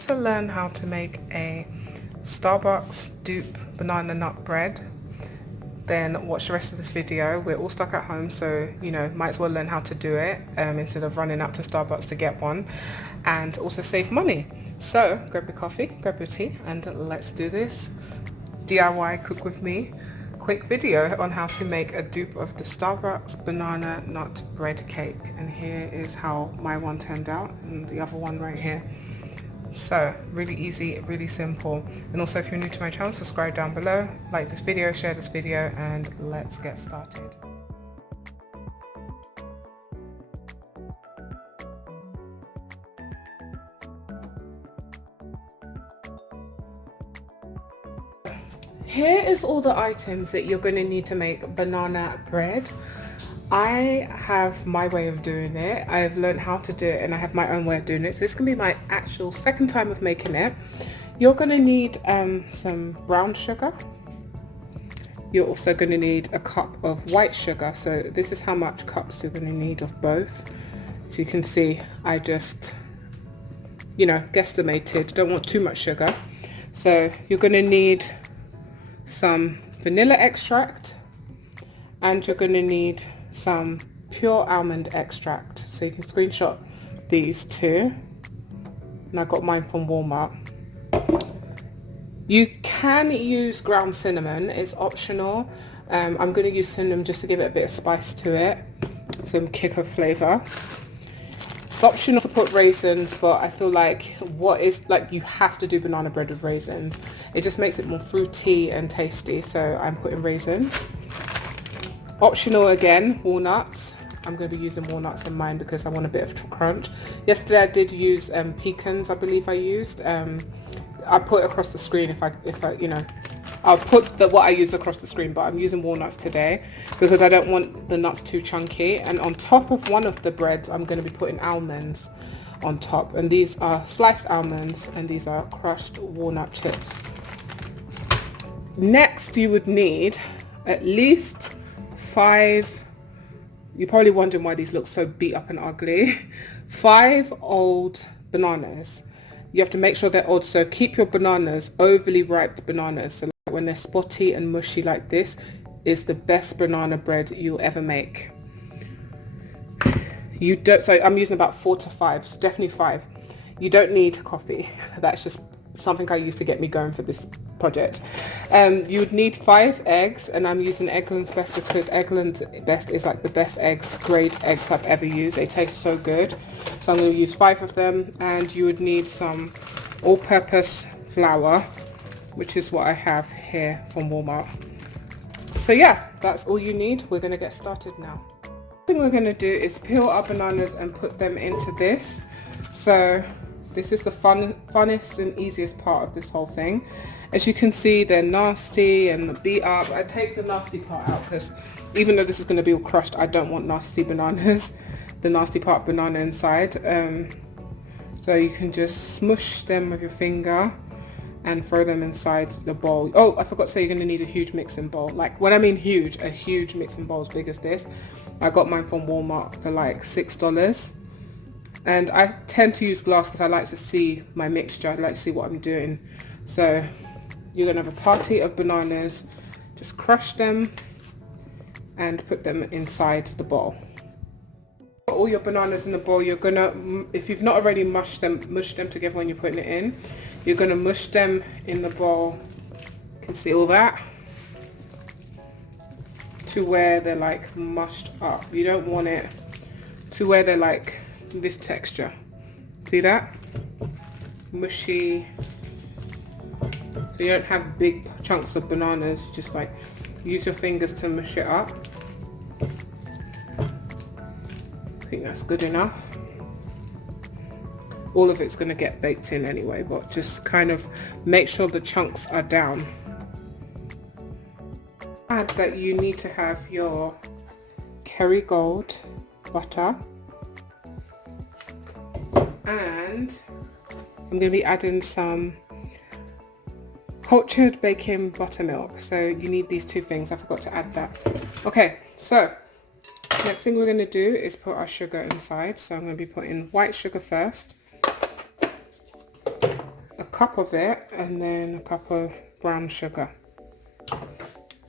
To learn how to make a Starbucks dupe banana nut bread, then watch the rest of this video. We're all stuck at home, so might as well learn how to do it instead of running out to Starbucks to get one, and also save money. So grab your coffee, grab your tea, and let's do this DIY cook with me quick video on how to make a dupe of the Starbucks banana nut bread cake. And here is how my one turned out, and the other one right here. So really easy, really simple. And also, if you're new to my channel, subscribe down below, like this video, share this video, and let's get started. Here is all the items that you're going to need to make banana bread. I have my way of doing it. I've learned how to do it, and I have my own way of doing it. So this can be my actual second time of making it. You're going to need some brown sugar. You're also going to need a cup of white sugar. So this is how much cups you're going to need of both. So you can see I just, guesstimated. Don't want too much sugar. So you're going to need some vanilla extract, and you're going to need some pure almond extract. So you can screenshot these two, and I got mine from Walmart. You can use ground cinnamon, it's optional. I'm going to use cinnamon just to give it a bit of spice to it, some kick of flavour. It's optional to put raisins, but I feel like you have to do banana bread with raisins. It just makes it more fruity and tasty, so I'm putting raisins. Optional again, walnuts. I'm going to be using walnuts in mine because I want a bit of crunch. Yesterday I did use pecans, I believe I used. I'll put it across the screen if I I'll put what I use across the screen, but I'm using walnuts today because I don't want the nuts too chunky. And on top of one of the breads, I'm going to be putting almonds on top. And these are sliced almonds, and these are crushed walnut chips. Next, you would need at least 5, you're probably wondering why these look so beat up and ugly, 5 old bananas. You have to make sure they're old, so keep your bananas overly ripe bananas. So when they're spotty and mushy like this, is the best banana bread you'll ever make. So I'm using about 4 to 5, so definitely 5. You don't need coffee. That's just something I use to get me going for this project. You would need 5 eggs, and I'm using Eggland's Best because Eggland's Best is like the best grade eggs I've ever used. They taste so good. So I'm going to use 5 of them, and you would need some all-purpose flour, which is what I have here from Walmart. So yeah, that's all you need. We're going to get started now. The thing we're going to do is peel our bananas and put them into this. So this is the funnest and easiest part of this whole thing. As you can see, they're nasty and beat up. I take the nasty part out because even though this is going to be all crushed, I don't want nasty bananas, the nasty part banana inside. So you can just smush them with your finger and throw them inside the bowl. Oh, I forgot to say you're going to need a huge mixing bowl. Like, when I mean huge, a huge mixing bowl as big as this. I got mine from Walmart for like $6. And I tend to use glass because I like to see my mixture. I like to see what I'm doing. So you're going to have a party of bananas. Just crush them and put them inside the bowl. Put all your bananas in the bowl. You're going to, if you've not already mush them together when you're putting it in. You're going to mush them in the bowl. You can see all that. To where they're like mushed up. You don't want it to where they're like this texture. See that? Mushy. So you don't have big chunks of bananas. Just like use your fingers to mush it up. I think that's good enough. All of it's going to get baked in anyway, but just kind of make sure the chunks are down. Add that you need to have your Kerrygold butter, and I'm going to be adding some cultured baking buttermilk. So you need these 2 things. I forgot to add that. Okay, so next thing we're going to do is put our sugar inside. So I'm going to be putting white sugar first. cup of it and then a cup of brown sugar.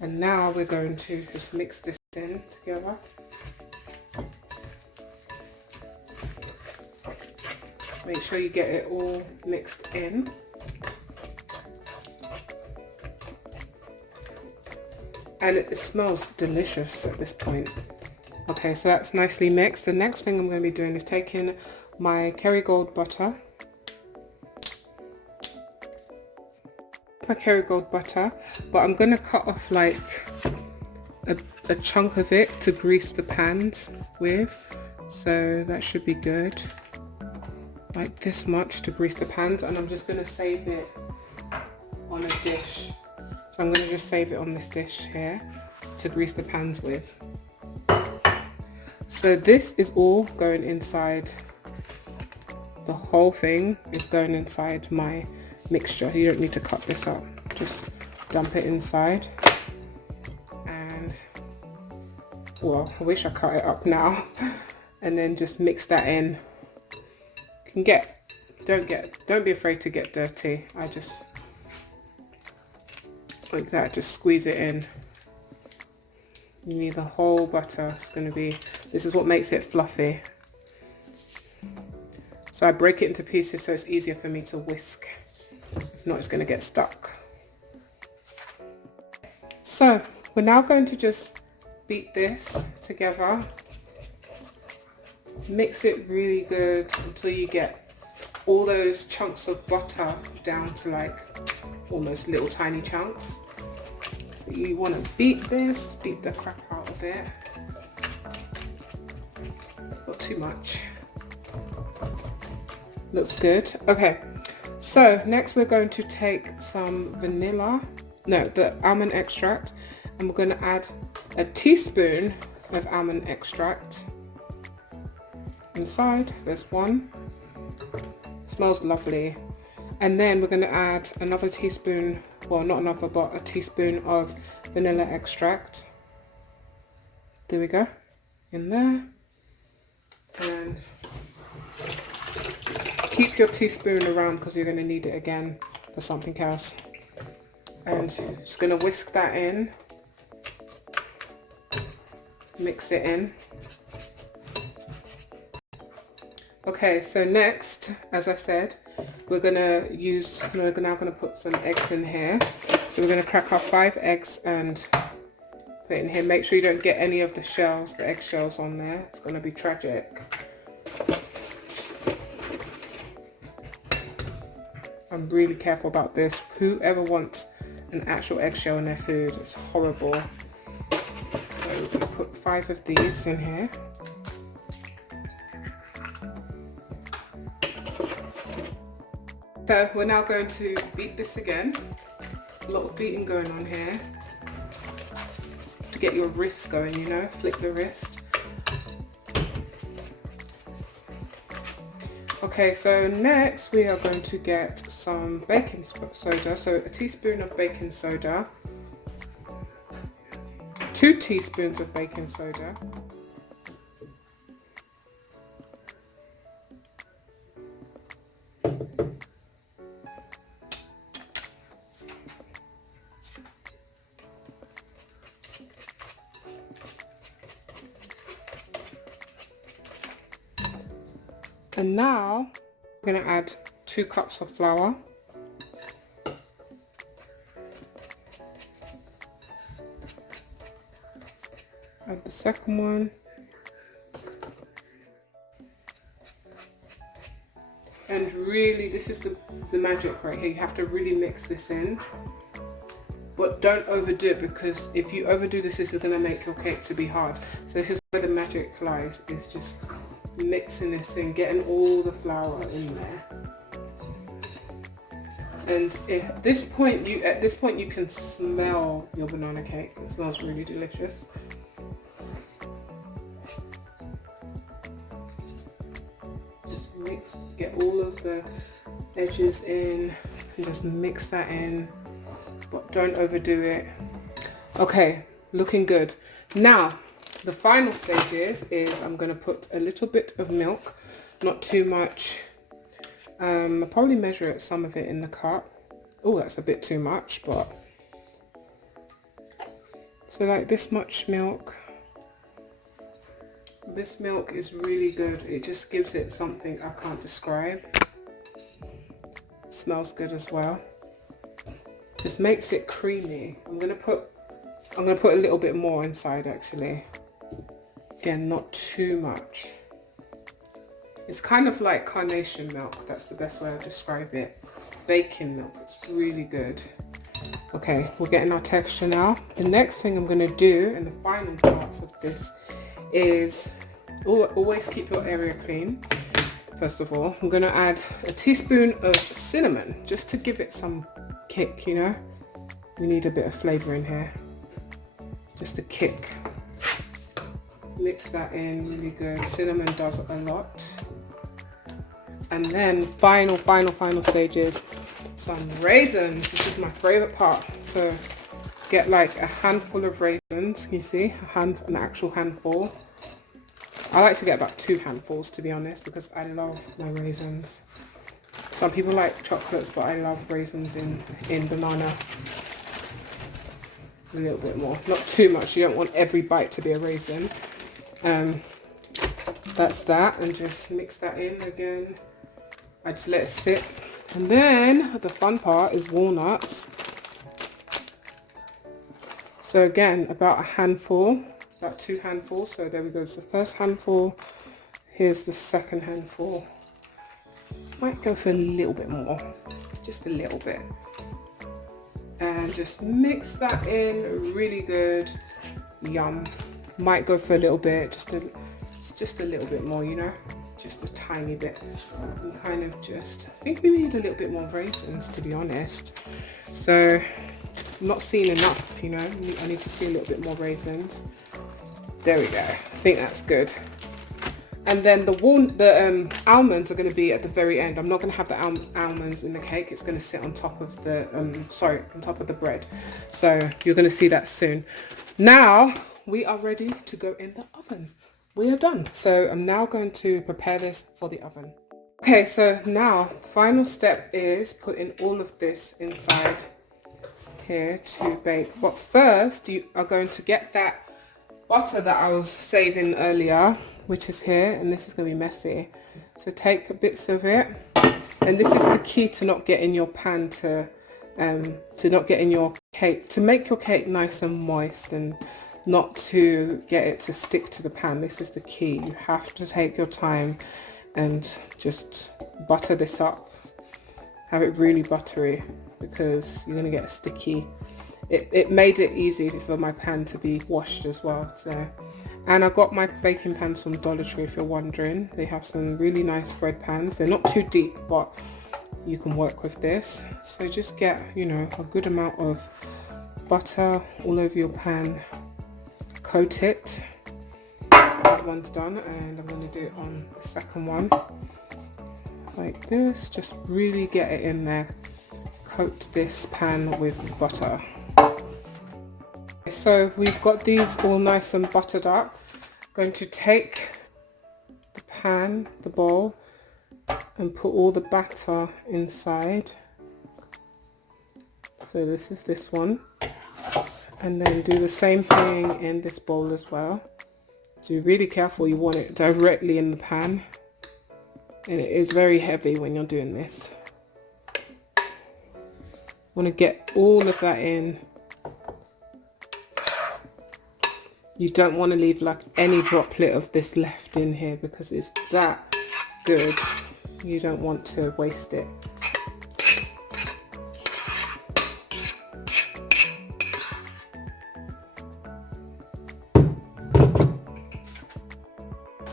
And now we're going to just mix this in together. Make sure you get it all mixed in. And it smells delicious at this point. Okay, so that's nicely mixed. The next thing I'm going to be doing is taking my Kerrygold butter. But I'm going to cut off like a chunk of it to grease the pans with. So that should be good. Like this much to grease the pans, and I'm just going to save it on a dish. So I'm going to just save it on this dish here to grease the pans with. So this is all going inside, the whole thing is going inside my mixture. You don't need to cut this up, just dump it inside. And well, I wish I cut it up now. And then just mix that in. You can don't be afraid to get dirty. I just like that, just squeeze it in. You need the whole butter. It's going to be, this is what makes it fluffy. So I break it into pieces so it's easier for me to whisk. If not, it's going to get stuck. So we're now going to just beat this together. Mix it really good until you get all those chunks of butter down to like almost little tiny chunks. So you want to beat the crap out of it. Not too much. Looks good. Okay, so next we're going to take some the almond extract, and we're going to add a teaspoon of almond extract. Inside, there's one. Smells lovely. And then we're going to add another teaspoon, well not another, but a teaspoon of vanilla extract. There we go, in there. And keep your teaspoon around because you're going to need it again for something else. And just going to whisk that in, mix it in. Okay, so next, as I said, we're now going to put some eggs in here. So we're going to crack our 5 eggs and put it in here. Make sure you don't get any of the shells, the egg shells on there. It's going to be tragic. I'm really careful about this. Whoever wants an actual eggshell in their food, it's horrible. So we're going to put 5 of these in here. So we're now going to beat this again. A lot of beating going on here. To get your wrist going, you know, flick the wrist. Okay, so next we are going to get some baking soda. So a teaspoon of baking soda. 2 teaspoons of baking soda. And now we're going to add 2 cups of flour. Add the second one. And really, this is the magic right here. You have to really mix this in. But don't overdo it, because if you overdo this is going to make your cake to be hard. So this is where the magic lies, is just mixing this in, getting all the flour in there. And at this point you can smell your banana cake. It smells really delicious. Just mix, get all of the edges in, and just mix that in, but don't overdo it. Okay, looking good. Now the final stage is I'm going to put a little bit of milk, not too much, I'll probably measure it, some of it in the cup. Oh, that's a bit too much, but so like this much milk. This milk is really good. It just gives it something I can't describe. Smells good as well. Just makes it creamy. I'm gonna put a little bit more inside actually. Again, not too much. It's kind of like carnation milk. That's the best way to describe it. Baking milk. It's really good. Okay, we're getting our texture now. The next thing I'm gonna do in the final parts of this is always keep your area clean. First of all, I'm gonna add a teaspoon of cinnamon just to give it some kick, you know. We need a bit of flavor in here. Just a kick. Mix that in really good. Cinnamon does a lot. And then final stages, some raisins. This is my favorite part. So get like a handful of raisins. You see, an actual handful. I like to get about 2 handfuls, to be honest, because I love my raisins. Some people like chocolates, but I love raisins in banana. A little bit more, not too much. You don't want every bite to be a raisin. That's that, and just mix that in again. I just let it sit. And then the fun part is walnuts. So again, about a handful, about 2 handfuls. So there we go. It's the first handful. Here's the second handful. Might go for a little bit more, just a little bit. And just mix that in really good. Yum. Might go for a little bit, just a little bit more, you know, just a tiny bit. And kind of just, I think we need a little bit more raisins, to be honest. So I'm not seeing enough, you know. I need to see a little bit more raisins. There we go. I think that's good. And then the almonds are going to be at the very end. I'm not going to have the almonds in the cake. It's going to sit on top of the on top of the bread. So you're going to see that soon. Now we are ready to go in the oven. We are done. So I'm now going to prepare this for the oven. Okay, so now final step is putting all of this inside here to bake. But first you are going to get that butter that I was saving earlier, which is here, and this is going to be messy. So take bits of it, and this is the key to not getting your pan to not getting your cake, to make your cake nice and moist and not to get it to stick to the pan. This is the key. You have to take your time and just butter this up. Have it really buttery because you're going to get sticky. It made it easy for my pan to be washed as well. So, and I got my baking pans from Dollar Tree, if you're wondering. They have some really nice bread pans. They're not too deep, but you can work with this. So just get, you know, a good amount of butter all over your pan. Coat it. That one's done, and I'm going to do it on the second one. Like this. Just really get it in there. Coat this pan with butter. So we've got these all nice and buttered up. Going to take the pan, the bowl, and put all the batter inside. So this is this one. And then do the same thing in this bowl as well. So be really careful, you want it directly in the pan. And it is very heavy when you're doing this. Want to get all of that in. You don't want to leave like any droplet of this left in here because it's that good. You don't want to waste it.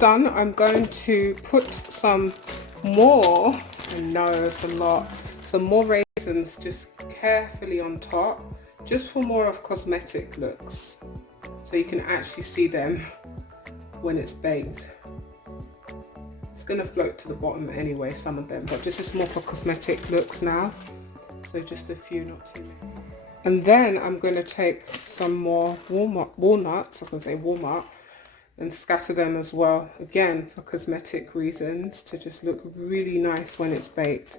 Done. I'm going to put some more, I know it's a lot, some more raisins just carefully on top, just for more of cosmetic looks. So you can actually see them when it's baked. It's going to float to the bottom anyway, some of them, but this is more for cosmetic looks now. So just a few, not too many. And then I'm going to take some more walnuts, I was going to say walnut, and scatter them as well, again for cosmetic reasons, to just look really nice when it's baked.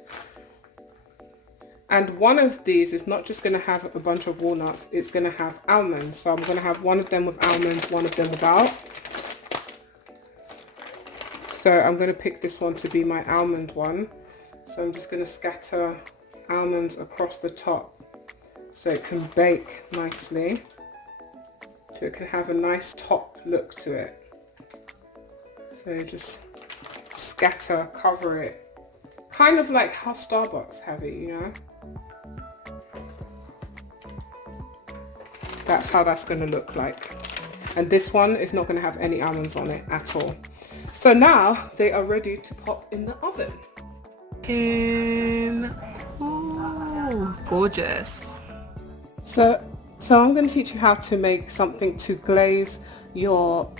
And one of these is not just going to have a bunch of walnuts, it's going to have almonds. So I'm going to have one of them with almonds, one of them without. So I'm going to pick this one to be my almond one. So I'm just going to scatter almonds across the top so it can bake nicely. So it can have a nice top look to it. So just scatter, cover it. Kind of like how Starbucks have it, you know? That's how that's going to look like. And this one is not going to have any almonds on it at all. So now they are ready to pop in the oven. Ooh, gorgeous. So I'm going to teach you how to make something to glaze your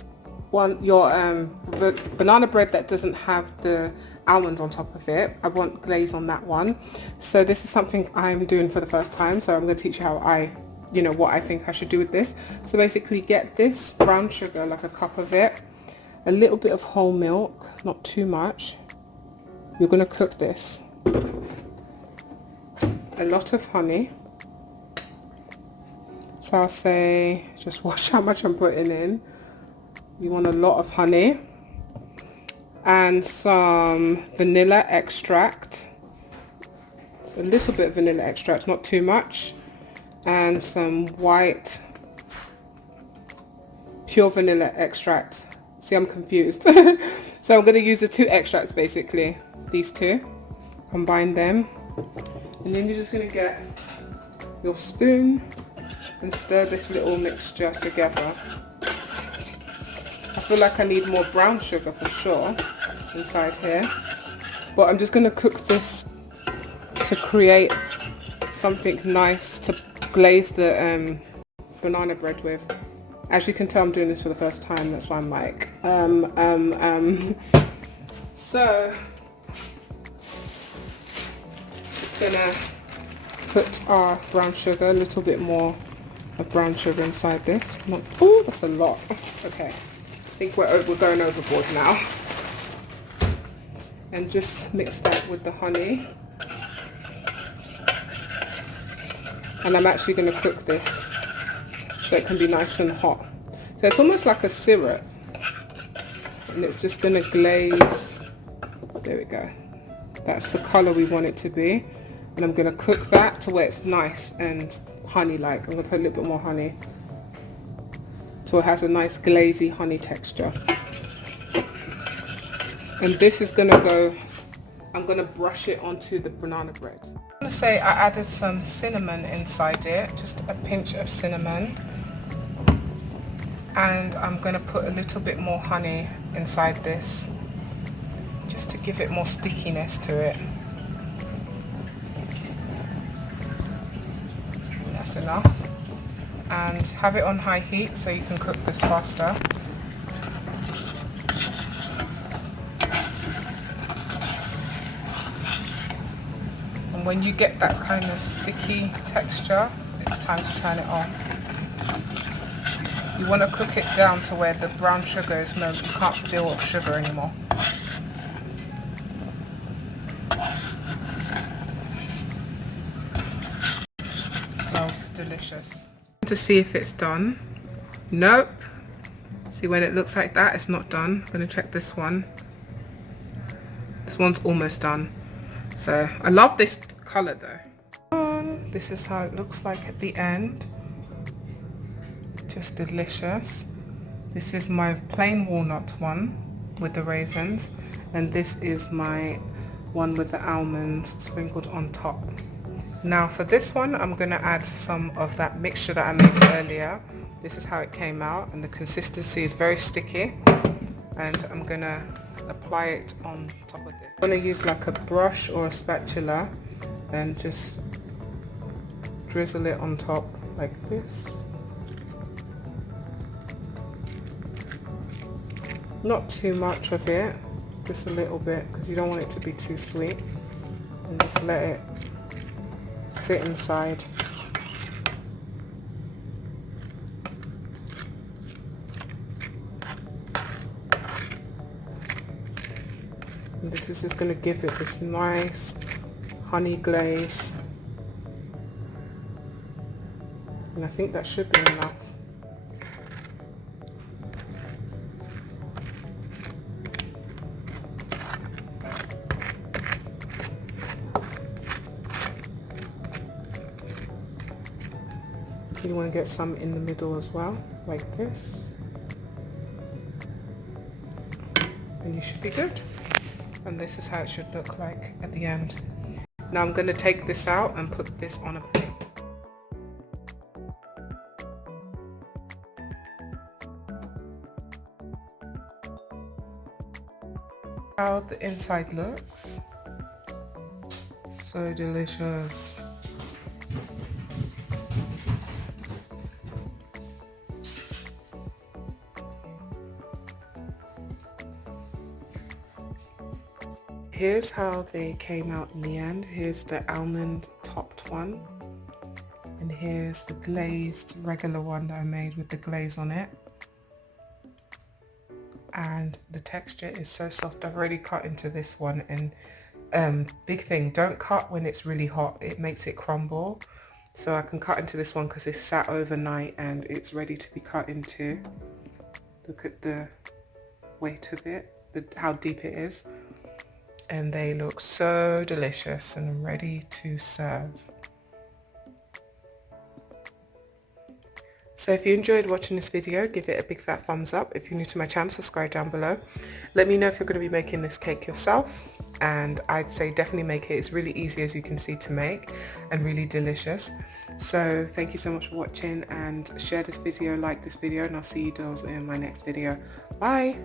banana bread that doesn't have the almonds on top of it. I want glaze on that one. So this is something I'm doing for the first time. So I'm going to teach you how what I think I should do with this. So basically get this brown sugar, like a cup of it, a little bit of whole milk, not too much. You're going to cook this. A lot of honey. So I'll say, just watch how much I'm putting in. You want a lot of honey. And some vanilla extract. So a little bit of vanilla extract, not too much. And some white pure vanilla extract. See, I'm confused. So I'm going to use the two extracts basically. These two. Combine them. And then you're just going to get your spoon and stir this little mixture together. I feel like I need more brown sugar for sure inside here. But I'm just going to cook this to create something nice to glaze the banana bread with. As you can tell, I'm doing this for the first time. That's why I'm like, So, just gonna put our brown sugar, a little bit more of brown sugar inside this. Oh, that's a lot. Okay, I think we're going overboard now. And just mix that with the honey. And I'm actually going to cook this so it can be nice and hot. So it's almost like a syrup. And it's just going to glaze. There we go. That's the colour we want it to be. And I'm going to cook that to where it's nice and honey-like. I'm going to put a little bit more honey. So it has a nice glazy honey texture. And this is going to go, I'm going to brush it onto the banana bread. I'm going to say I added some cinnamon inside it, just a pinch of cinnamon. And I'm going to put a little bit more honey inside this, just to give it more stickiness to it. That's enough. And have it on high heat so you can cook this faster. And when you get that kind of sticky texture, it's time to turn it off. You want to cook it down to where the brown sugar is you can't feel sugar anymore. Smells delicious. To see if it's done. Nope. See, when it looks like that, it's not done. I'm going to check this one. This one's almost done. So I love this colour though. This is how it looks like at the end. Just delicious. This is my plain walnut one with the raisins, and this is my one with the almonds sprinkled on top. Now for this one, I'm going to add some of that mixture that I made earlier. This is how it came out, and the consistency is very sticky, and I'm going to apply it on top of it. I'm going to use like a brush or a spatula and just drizzle it on top like this. Not too much of it, just a little bit, because you don't want it to be too sweet. And just let it sit inside. And this is just going to give it this nice honey glaze. And I think that should be enough. You want to get some in the middle as well, like this. And you should be good. And this is how it should look like at the end. Now I'm going to take this out and put this on a plate. How the inside looks. So delicious. Here's how they came out in the end. Here's the almond topped one. And here's the glazed regular one that I made with the glaze on it. And the texture is so soft. I've already cut into this one, and big thing, don't cut when it's really hot. It makes it crumble. So I can cut into this one because it's sat overnight and it's ready to be cut into. Look at the weight of it, how deep it is. And they look so delicious and ready to serve. So if you enjoyed watching this video, give it a big fat thumbs up. If you're new to my channel, subscribe down below. Let me know if you're going to be making this cake yourself. And I'd say definitely make it. It's really easy, as you can see, to make and really delicious. So thank you so much for watching, and share this video, like this video, and I'll see you dolls in my next video. Bye.